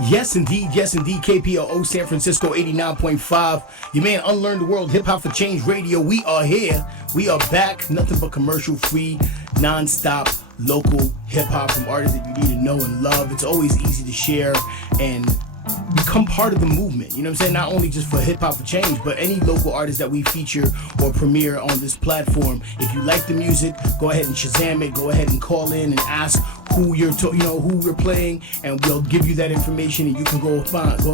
Yes, indeed. Yes, indeed. KPOO San Francisco 89.5. Your man, UnLearn the World, Hip Hop for Change Radio. We are here. We are back. Nothing but commercial free, non-stop, local hip hop from artists that you need to know and love. It's always easy to share and become part of the movement. You know what I'm saying? Not only just for Hip Hop for Change, but any local artist that we feature or premiere on this platform. If you like the music, go ahead and Shazam it. Go ahead and call in and ask who who we're playing, and we'll give you that information, and you can go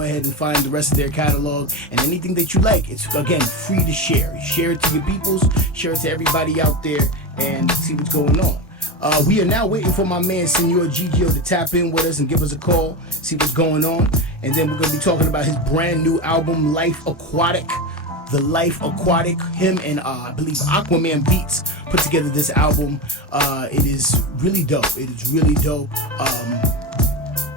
ahead and find the rest of their catalog and anything that you like. It's again free to share. Share it to your peoples, share it to everybody out there, and see what's going on. We are now waiting for my man Señor Gigio to tap in with us and give us a call, see what's going on, and then we're going to be talking about his brand new album, Life Awkwatiq. The Life Awkwatiq. Him and I believe Aquaman Beats put together this album. It is really dope. It is really dope.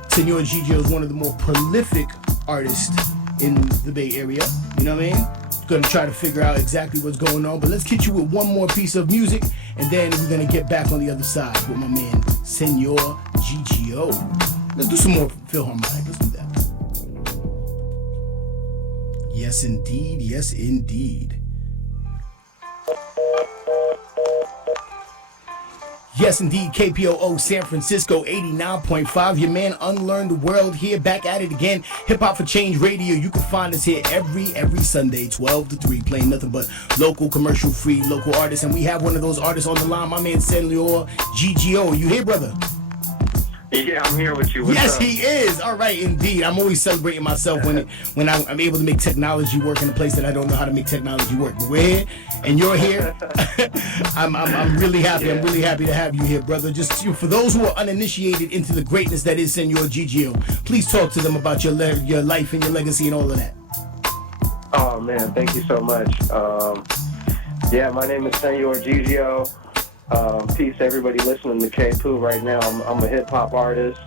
Señor Gigio is one of the more prolific artists in the Bay Area. You know what I mean? Gonna try to figure out exactly what's going on, but let's get you with one more piece of music, and then we're gonna get back on the other side with my man Señor Gigio. Let's do some more Philharmonic. Let's do that. Yes, indeed. Yes, indeed. Yes, indeed. KPOO San Francisco 89.5. Your man UnLearn the World here, back at it again. Hip Hop for Change Radio. You can find us here every Sunday, 12 to 3, playing nothing but local, commercial-free, local artists. And we have one of those artists on the line, my man Señor Gigio. You here, brother? Yeah, I'm here with you. Yes, he is. All right, indeed. I'm always celebrating myself when I'm able to make technology work in a place that I don't know how to make technology work. But we're here, and you're here. I'm really happy. Yeah. I'm really happy to have you here, brother. Just for those who are uninitiated into the greatness that is Señor Gigio, please talk to them about your life and your legacy and all of that. Oh man, thank you so much. My name is Señor Gigio. Peace to everybody listening to KPOO right now. I'm a hip hop artist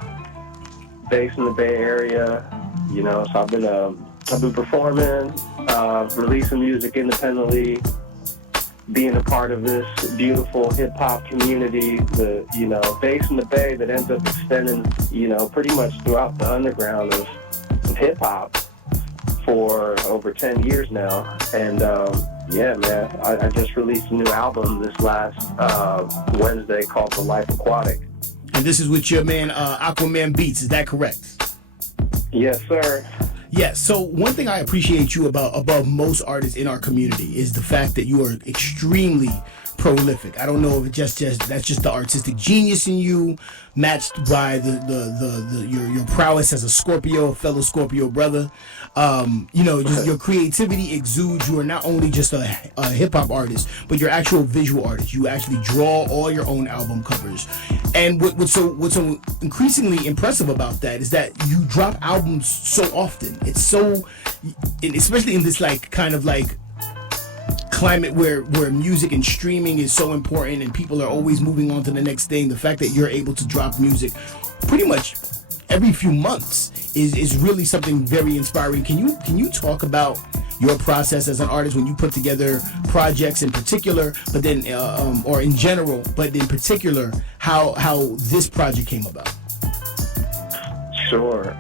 based in the Bay Area, so I've been performing, releasing music independently, being a part of this beautiful hip hop community, based in the Bay that ends up extending, pretty much throughout the underground of hip hop for over 10 years now. And I just released a new album this last Wednesday called The Life Awkwatiq. And this is with your man Aquaman Beats, is that correct? Yes, sir. Yes, so one thing I appreciate you above most artists in our community is the fact that you are extremely prolific. I don't know if that's just the artistic genius in you, matched by your prowess as a fellow Scorpio brother. Just your creativity exudes. You are not only just a hip hop artist, but you're actual visual artist. You actually draw all your own album covers. And what's so increasingly impressive about that is that you drop albums so often. It's so, especially in this climate where music and streaming is so important and people are always moving on to the next thing. The fact that you're able to drop music pretty much every few months is really something very inspiring. Can you talk about your process as an artist when you put together projects in particular, but then or in general, but in particular how this project came about? Sure.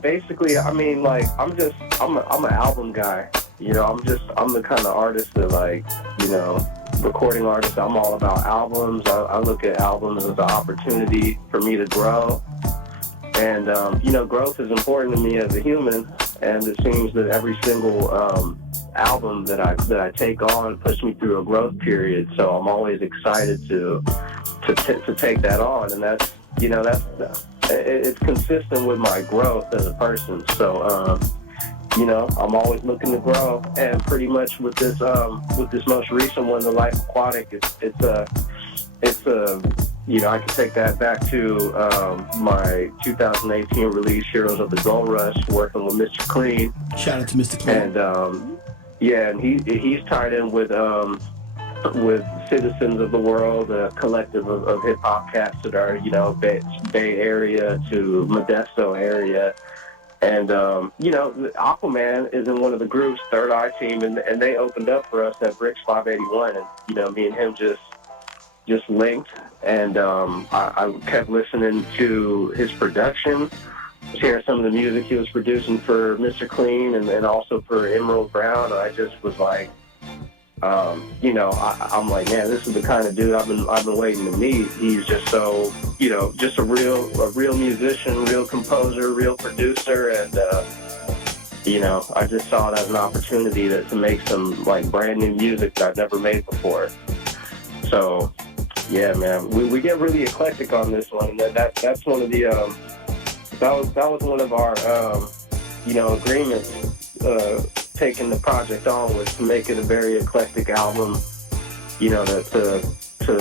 Basically, I mean, I'm an album guy. I'm the kind of artist that recording artist. I'm all about albums. I look at albums as an opportunity for me to grow. And, growth is important to me as a human. And it seems that every single album that I take on puts me through a growth period. So I'm always excited to take that on. And that's it's consistent with my growth as a person. So, I'm always looking to grow. And pretty much with this most recent one, The Life Awkwatiq, I can take that back to my 2018 release, Heroes of the Gold Rush, working with Mr. Clean. Shout out to Mr. Clean. And he's tied in with Citizens of the World, a collective of hip hop cats that are, Bay Area to Modesto area. And, Aquaman is in one of the groups, Third Eye Team, and they opened up for us at Bricks 581. And, me and him just just linked, and I kept listening to his production, hearing some of the music he was producing for Mr. Clean and also for Emerald Brown. I just was like, I'm like, man, this is the kind of dude I've been waiting to meet. He's just so, just a real musician, real composer, real producer, and I just saw it as an opportunity to make some like brand new music that I've never made before. So, yeah, man, we get really eclectic on this one. That's one of the that was one of our agreements. Taking the project on was to make it a very eclectic album, to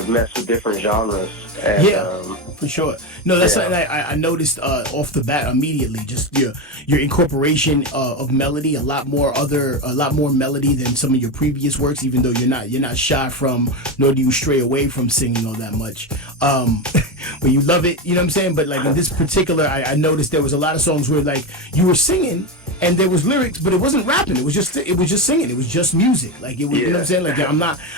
mess with different genres. And, for sure. No, that's something I noticed off the bat immediately. Just your incorporation of melody, a lot more melody than some of your previous works. Even though you're not shy from, nor do you stray away from singing all that much. But you love it, you know what I'm saying? But like in this particular, I noticed there was a lot of songs where like you were singing and there was lyrics, but it wasn't rapping. It was just singing. It was just music. Like it was, you know what I'm saying? Like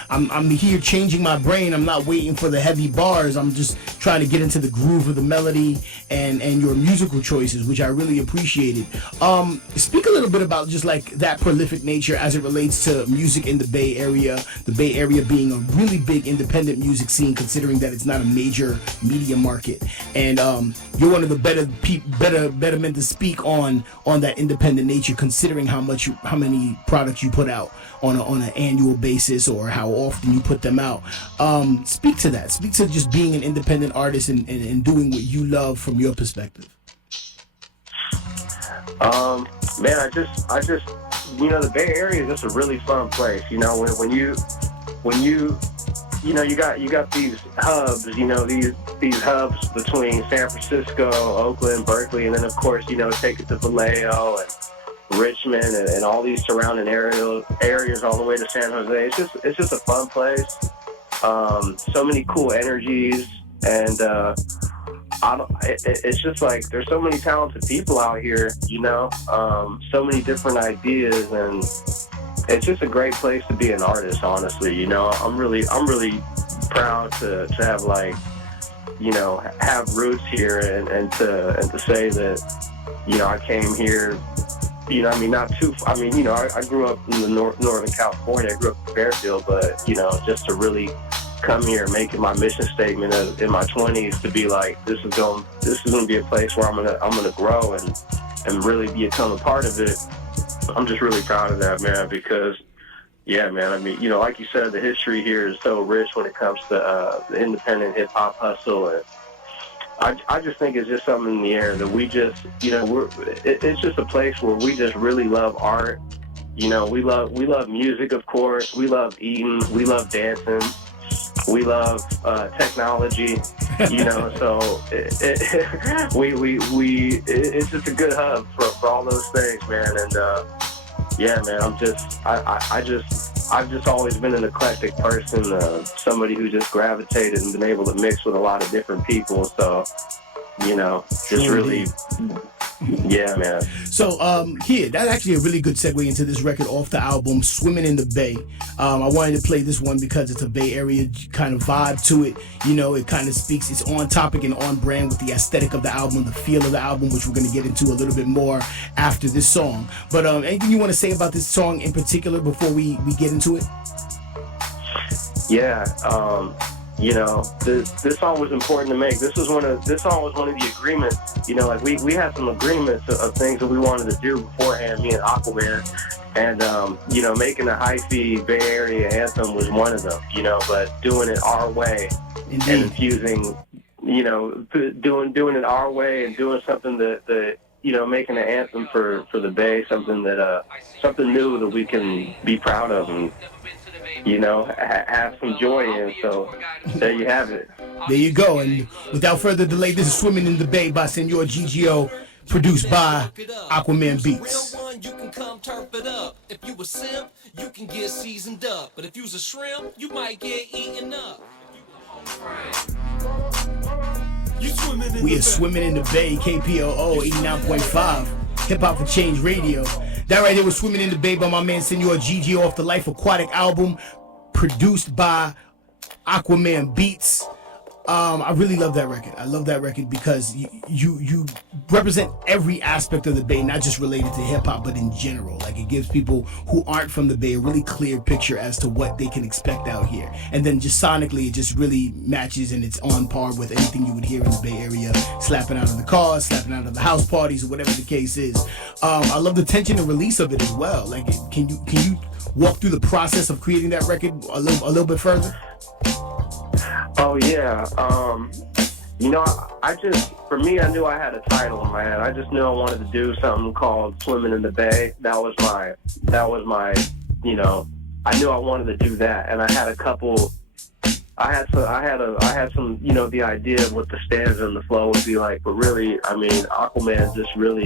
I'm here changing my brain. I'm not waiting for the heavy bars. I'm just trying to get into the groove of the melody and your musical choices, which I really appreciated. Speak a little bit about just like that prolific nature as it relates to music in the Bay Area. The Bay Area being a really big independent music scene, considering that it's not a major media market. And you're one of the better men to speak on that independent nature, considering how many products you put out on an annual basis or how often you put them out. Speak to that. Speak to just being an independent artist and doing what you love from your perspective. Man, I just the Bay Area is just a really fun place. When you got these hubs, these hubs between San Francisco, Oakland, Berkeley, and then of course, take it to Vallejo and Richmond and all these surrounding areas all the way to San Jose. It's just a fun place. So many cool energies, and it's just like there's so many talented people out here, so many different ideas, and it's just a great place to be an artist, honestly. I'm really proud to have have roots here and to say that, I came here, I grew up in the Northern California. I grew up in Fairfield, but, just to really come here, making my mission statement in my 20s to be like, this is going to be a place where I'm gonna grow and really become a part of it. I'm just really proud of that, man, because, yeah, man, like you said, the history here is so rich when it comes to the independent hip-hop hustle, and I just think it's just something in the air that we just, it's just a place where we just really love art. We love music, of course. We love eating. We love dancing. We love technology, so it's just a good hub for all those things, man. And yeah, man, I've just always been an eclectic person, somebody who just gravitated and been able to mix with a lot of different people. So, just really, yeah, man. So, that's actually a really good segue into this record off the album, Swimming in the Bay. I wanted to play this one because it's a Bay Area kind of vibe to it. It kind of speaks, it's on topic and on brand with the aesthetic of the album, the feel of the album, which we're going to get into a little bit more after this song. But anything you want to say about this song in particular before we get into it? Yeah, this song was important to make. This song was one of the agreements. We had some agreements of things that we wanted to do beforehand, me and Aquaman, and making a hyphy Bay Area anthem was one of them. But doing it our way. Indeed. And infusing, doing it our way and doing something that making an anthem for the Bay, something new that we can be proud of and have some joy in. So there you have it. There you go. And without further delay, this is Swimming in the Bay by Señor Gigio, produced by Aquaman Beats. You can come turf it up. If you a simp, you can get seasoned up. But if you's a shrimp, you might get eaten up. We are Swimming in the Bay, KPOO 89.5, Hip Hop for Change Radio. That right there was Swimming in the Bay by my man Señor Gigio off the Life Awkwatiq album, produced by Aquaman Beats. I really love that record. I love that record because you represent every aspect of the Bay, not just related to hip hop, but in general. Like, it gives people who aren't from the Bay a really clear picture as to what they can expect out here. And then just sonically, it just really matches, and it's on par with anything you would hear in the Bay Area, slapping out of the cars, slapping out of the house parties, or whatever the case is. I love the tension and release of it as well. Like, can you walk through the process of creating that record a little bit further? Oh yeah, I just, for me, I knew I had a title in my head. I just knew I wanted to do something called Swimming in the Bay. That was my, I knew I wanted to do that, and I had a couple. I had some, the idea of what the stanza and the flow would be like, but really, I mean, Aquaman just really,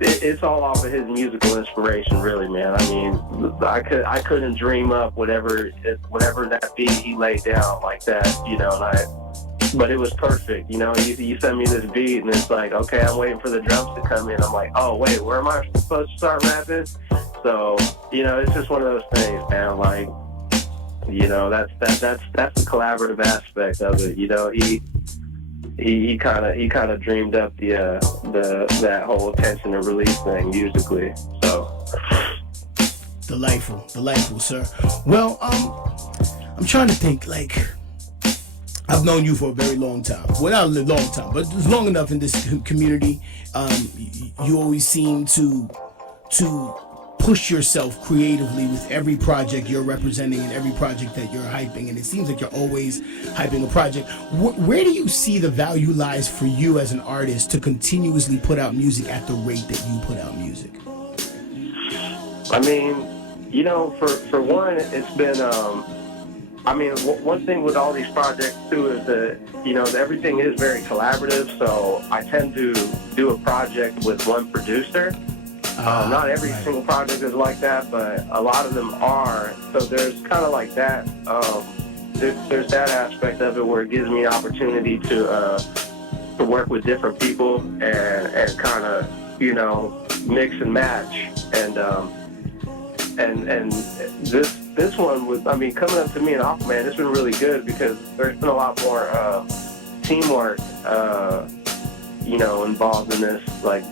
it's all off of his musical inspiration, really, man. I mean, I couldn't dream up whatever that beat he laid down like that, but it was perfect, You send me this beat, and it's like, okay, I'm waiting for the drums to come in. I'm like, oh wait, where am I supposed to start rapping? So, it's just one of those things, man. Like, that's the collaborative aspect of it. He kind of dreamed up that whole attention and release thing musically. So delightful, sir. Well, I'm trying to think. Like, I've known you for a very long time. Well, not a long time, but it's long enough in this community. You always seem to push yourself creatively with every project you're representing and every project that you're hyping, and it seems like you're always hyping a project. Where do you see the value lies for you as an artist to continuously put out music at the rate that you put out music? I mean, for one, it's been, one thing with all these projects too is that, everything is very collaborative, so I tend to do a project with one producer. Not every single project is like that, but a lot of them are. So there's kind of like that. There's that aspect of it where it gives me an opportunity to work with different people and kind of mix and match. And this one was, coming up to me and Aquaman, it's been really good because there's been a lot more teamwork involved in this. Like,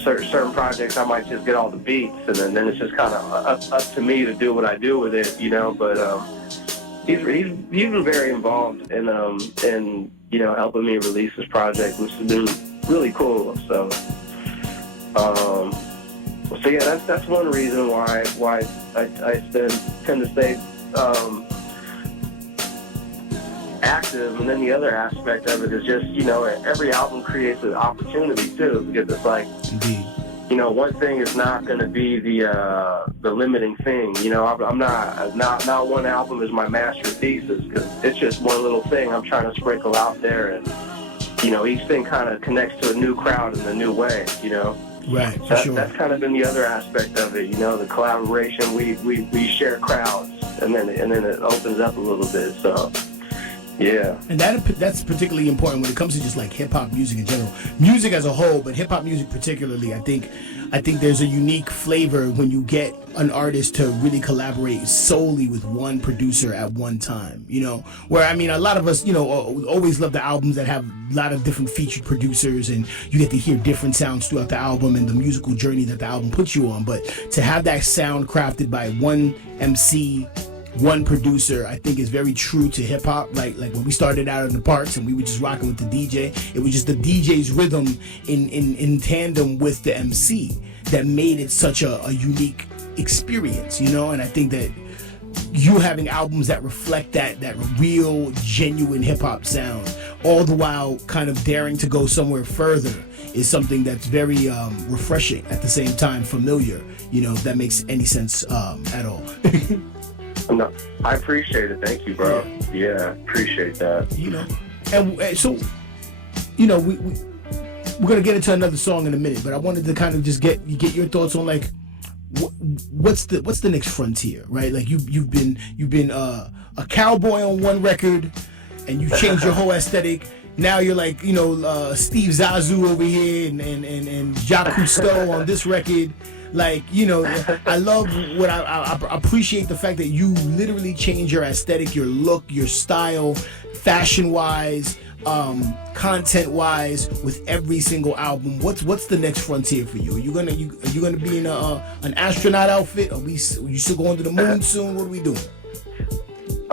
certain projects I might just get all the beats, and then it's just kind of up to me to do what I do with it, But he's been very involved in helping me release this project, which has been really cool. So yeah, that's one reason why I tend to stay active. And then the other aspect of it is just, every album creates an opportunity too, because it's like, indeed, one thing is not going to be the limiting thing. I'm not one album is my master thesis, because it's just one little thing I'm trying to sprinkle out there, and each thing kind of connects to a new crowd in a new way. Right, for sure. That's kind of been the other aspect of it. The collaboration. We share crowds, and then it opens up a little bit. So. Yeah, and that's particularly important when it comes to just like hip hop music in general, music as a whole, but hip hop music particularly. I think there's a unique flavor when you get an artist to really collaborate solely with one producer at one time. Where a lot of us, always love the albums that have a lot of different featured producers, and you get to hear different sounds throughout the album and the musical journey that the album puts you on. But to have that sound crafted by one MC, one producer, I think is very true to hip hop. Like when we started out in the parks and we were just rocking with the DJ, it was just the DJ's rhythm in tandem with the MC that made it such a unique experience, and I think that you having albums that reflect that real genuine hip hop sound, all the while kind of daring to go somewhere further, is something that's very refreshing, at the same time familiar, if that makes any sense at all. No, I appreciate it. Thank you, bro. Yeah, appreciate that. And so, we're gonna get into another song in a minute, but I wanted to kind of just get your thoughts on like what's the next frontier, right? Like you've been a cowboy on one record, and you changed your whole aesthetic. Now you're like Steve Zazu over here and Jacques Cousteau on this record. Like, you know, I love what I appreciate the fact that you literally change your aesthetic, your look, your style, fashion-wise, content-wise, with every single album. What's the next frontier for you? Are you gonna be in an astronaut outfit? Are you still going to the moon soon? What are we doing?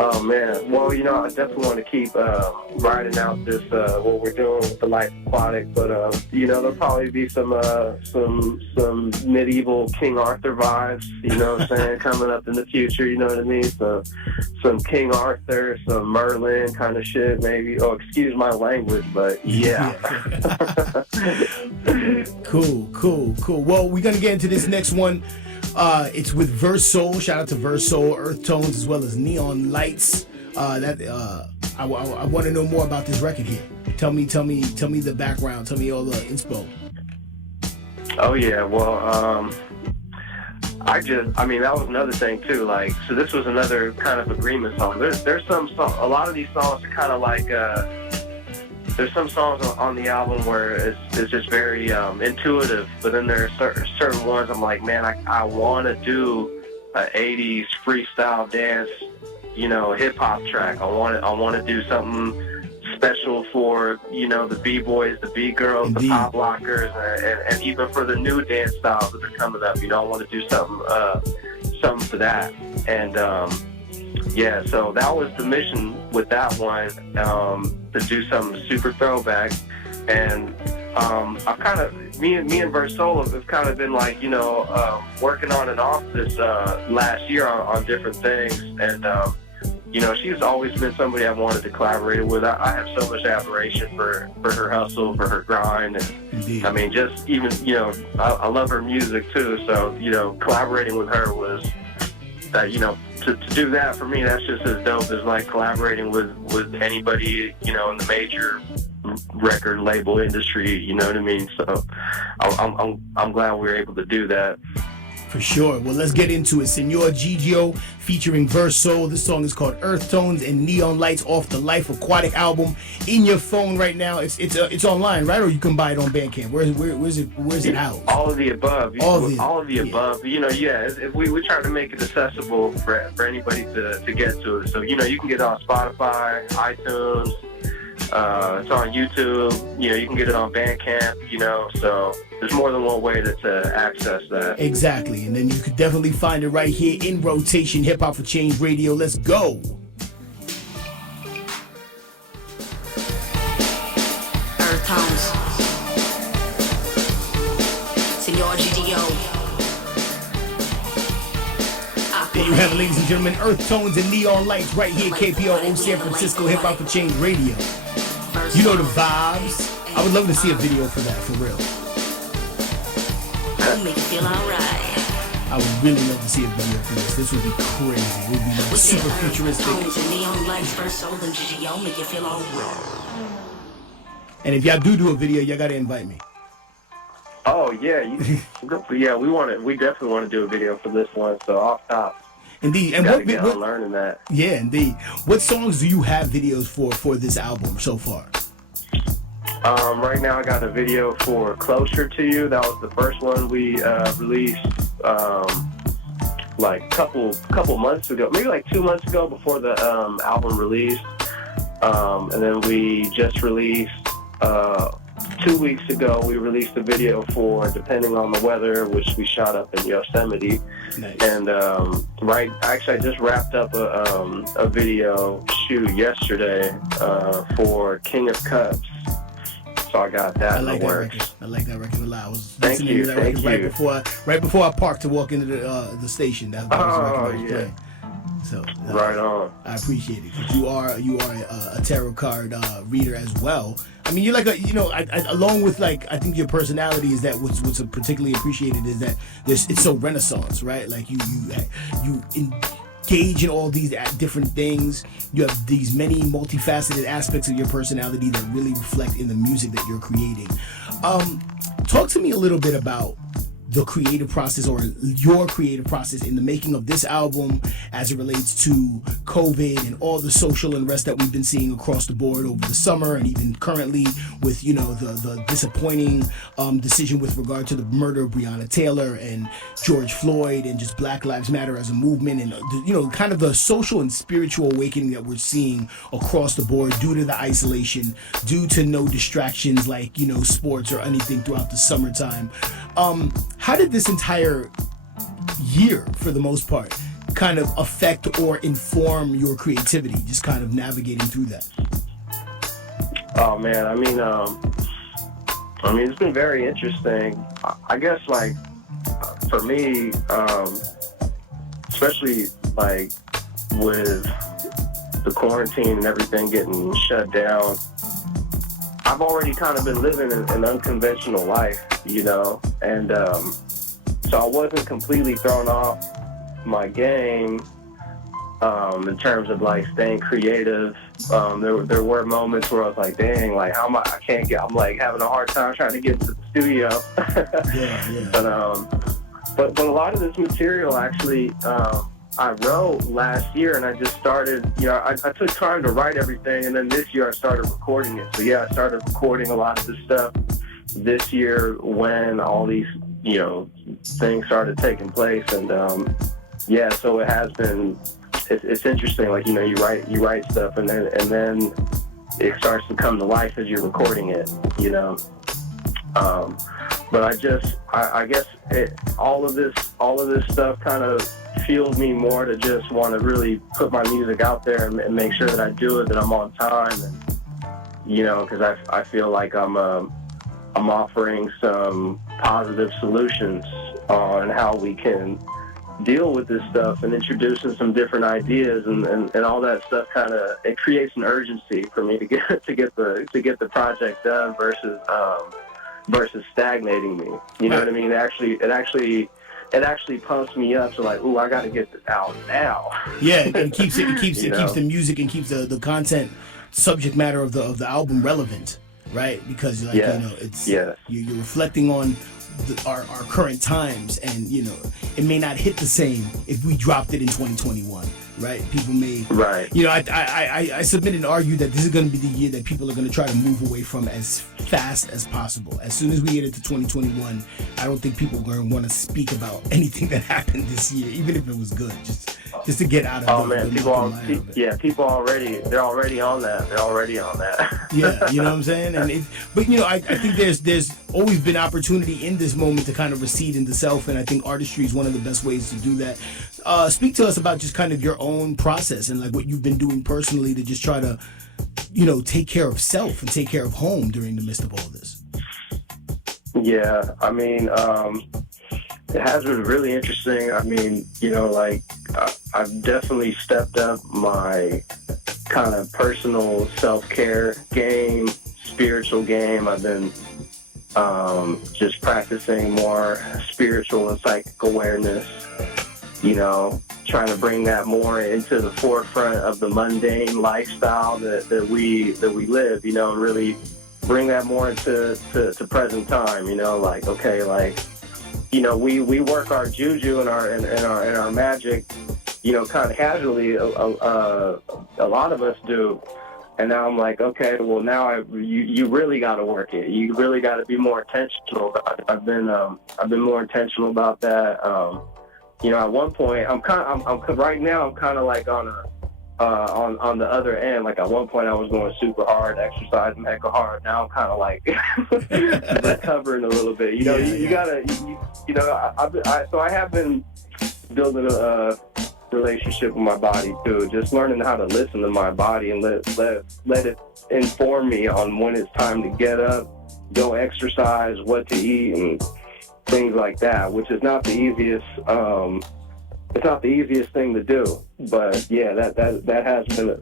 Oh man, well, you know, I definitely want to keep riding out this what we're doing with the Life Awkwatiq, but you know, there'll probably be some medieval King Arthur vibes, you know what I'm saying, coming up in the future, you know what I mean? So some King Arthur, some Merlin kind of shit, maybe. Oh, excuse my language, but yeah. Cool. Well, we're gonna get into this next one. It's with Verse Soul. Shout out to Verse Soul, Earth Tones, as well as Neon Lights. I want to know more about this record here. Tell me the background. Tell me all the inspo. Oh yeah, well, I mean, that was another thing too. Like, so this was another kind of agreement song. There's some song, a lot of these songs are kind of like. There's some songs on the album where it's just very intuitive, but then there are certain ones I'm like, man, I want to do an 80s freestyle dance, you know, hip hop track. I want to do something special for, you know, the B-boys, the B-girls, the pop lockers, and even for the new dance styles that are coming up. You know, I want to do something for that. And yeah, so that was the mission with that one, to do something super throwback. And I've kind of, me and Verse Soul have kind of been like, you know, working on and off this last year on different things. And, you know, she's always been somebody I wanted to collaborate with. I have so much admiration for her hustle, for her grind. And I mean, just even, you know, I love her music too. So, you know, collaborating with her was that, you know, to do that for me, that's just as dope as like collaborating with anybody, you know, in the major record label industry, you know what I mean? So I'm glad we were able to do that. For sure. Well, let's get into it. Señor Gigio featuring Verse Soul. This song is called Earth Tones and Neon Lights off the Life Awkwatiq album. In your phone right now. It's online, right? Or you can buy it on Bandcamp. Where's it housed? All of the above. All of the above. You know, yeah. We try to make it accessible for anybody to get to it. So, you know, you can get it on Spotify, iTunes. It's on YouTube. You know, you can get it on Bandcamp. You know, so there's more than one way to access that. Exactly, and then you could definitely find it right here in rotation. Hip Hop for Change Radio. Let's go. Earth Tones. Señor Gigio. There you have it, ladies and gentlemen. Earth Tones and Neon Lights right here, KPOO San Francisco Hip Hop for Change Radio. You know the vibes. I would love to see a video for that, for real. Make you feel alright. I would really love to see a video for this. This would be crazy. It would be like super futuristic. Neon Lights, Verse Soul, and Gigio make you feel alright. And if y'all do a video, y'all gotta invite me. Oh yeah, yeah. We definitely want to do a video for this one. So off top. Indeed. And what learning that? Yeah, indeed. What songs do you have videos for this album so far? Right now I got a video for Closer to You. That was the first one we released like couple months ago, maybe like 2 months ago before the album released. And then we just released 2 weeks ago, we released a video for Depending on the Weather, which we shot up in Yosemite. Nice. And I just wrapped up a video shoot yesterday for King of Cups. So I got that in the works. I like that record a lot. I was Thank listening you, to that thank record you. right before I parked to walk into the station. That was the record I was playing. So right on. I appreciate it. 'Cause you are a tarot card reader as well. I mean, you're like along with like, I think your personality is that what's particularly appreciated is that it's so Renaissance, right? Like you engage in all these different things. You have these many multifaceted aspects of your personality that really reflect in the music that you're creating. Talk to me a little bit about the creative process or your creative process in the making of this album as it relates to COVID and all the social unrest that we've been seeing across the board over the summer, and even currently with, you know, the disappointing decision with regard to the murder of Breonna Taylor and George Floyd, and just Black Lives Matter as a movement, and you know, kind of the social and spiritual awakening that we're seeing across the board due to the isolation, due to no distractions like, you know, sports or anything throughout the summertime. How did this entire year, for the most part, kind of affect or inform your creativity, just kind of navigating through that? Oh man, I mean, it's been very interesting. I guess, like, for me, especially like with the quarantine and everything getting shut down, I've already kind of been living an unconventional life, you know, and so I wasn't completely thrown off my game in terms of like staying creative. There were moments where I was like, dang, like how am I can't get, I'm like having a hard time trying to get to the studio. Yeah. But a lot of this material actually I wrote last year, and I just started, you know, I took time to write everything, and then this year I started recording it. So yeah, I started recording a lot of this stuff this year when all these, you know, things started taking place. And yeah, so it has been, it's interesting, like, you know, you write stuff, and then it starts to come to life as you're recording it, you know. But I guess all of this stuff kind of fueled me more to just want to really put my music out there and make sure that I do it, that I'm on time, and, you know, because I feel like I'm offering some positive solutions on how we can deal with this stuff, and introducing some different ideas and all that stuff. Kind of, it creates an urgency for me to get the project done versus stagnating me. You know what I mean? It actually pumps me up to like, ooh, I got to get this out now. Yeah, it keeps the music and keeps the content, subject matter of the album relevant, right? Because like, you know, it's you're reflecting on our current times, and, you know, it may not hit the same if we dropped it in 2021, right? People may, you know, I submit and argue that this is going to be the year that people are going to try to move away from as fast as possible. As soon as we get into 2021, I don't think people are going to want to speak about anything that happened this year, even if it was good, just to get out of they're already on that. Yeah, you know what I'm saying? But you know, I think there's always been opportunity in this moment to kind of recede into self, and I think artistry is one of the best ways to do that. Speak to us about just kind of your own process and like what you've been doing personally to just try to, you know, take care of self and take care of home during the midst of all this. Yeah, I mean, it has been really interesting. I mean, you know, like, I've definitely stepped up my kind of personal self-care game, spiritual game. I've been just practicing more spiritual and psychic awareness, you know, trying to bring that more into the forefront of the mundane lifestyle that we live, you know, and really bring that more into present time, you know, like, okay, like, you know, we work our juju and our magic, you know, kind of casually. A lot of us do, and now I'm like, okay, well, now you really got to work it. You really got to be more intentional about it. I've been more intentional about that. You know, at one point, right now I'm kind of like on the other end. Like, at one point I was going super hard, exercising hecka hard. Now I'm kind of like recovering a little bit. You know, you gotta, you know, so I have been building a relationship with my body too. Just learning how to listen to my body and let it inform me on when it's time to get up, go exercise, what to eat, and things like that. Which is not the easiest. It's not the easiest thing to do, but yeah, that has been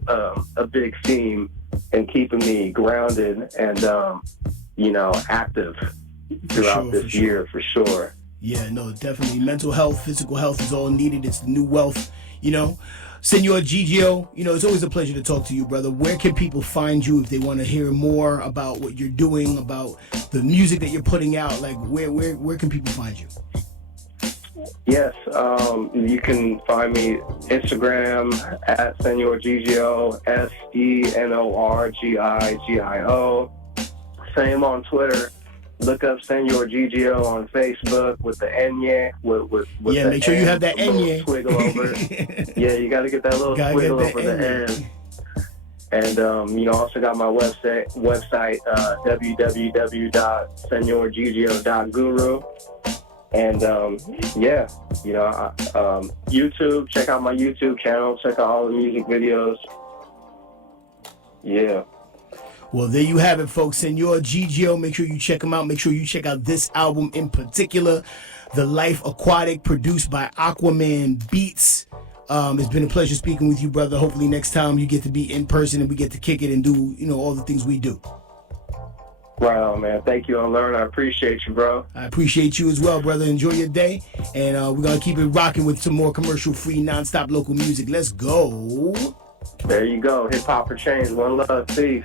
a big theme in keeping me grounded and you know, active throughout this year, for sure. Yeah, no, definitely. Mental health, physical health is all needed. It's the new wealth. You know, Señor Gigio, you know, it's always a pleasure to talk to you, brother. Where can people find you if they want to hear more about what you're doing, about the music that you're putting out? Like, where can people find you? Yes, you can find me Instagram at Señor Gigio, SENORGIGIO. Same on Twitter. Look up Señor Gigio on Facebook with the Enye. With Yeah, the make sure you have that little Enye. Twiggle over. Yeah, you got to get that little twiggle over the end. And you know, also got my website www.senorgigio.guru. And yeah, you know, YouTube. Check out my YouTube channel. Check out all the music videos. Yeah. Well, there you have it, folks. Señor Gigio, make sure you check him out. Make sure you check out this album in particular, The Life Awkwatiq, produced by Aquaman Beats. It's been a pleasure speaking with you, brother. Hopefully next time you get to be in person and we get to kick it and do, you know, all the things we do. Right on, man. Thank you, UnLearn. I appreciate you, bro. I appreciate you as well, brother. Enjoy your day. And we're going to keep it rocking with some more commercial-free, non-stop local music. Let's go. There you go. Hip hop for change. One love. Peace.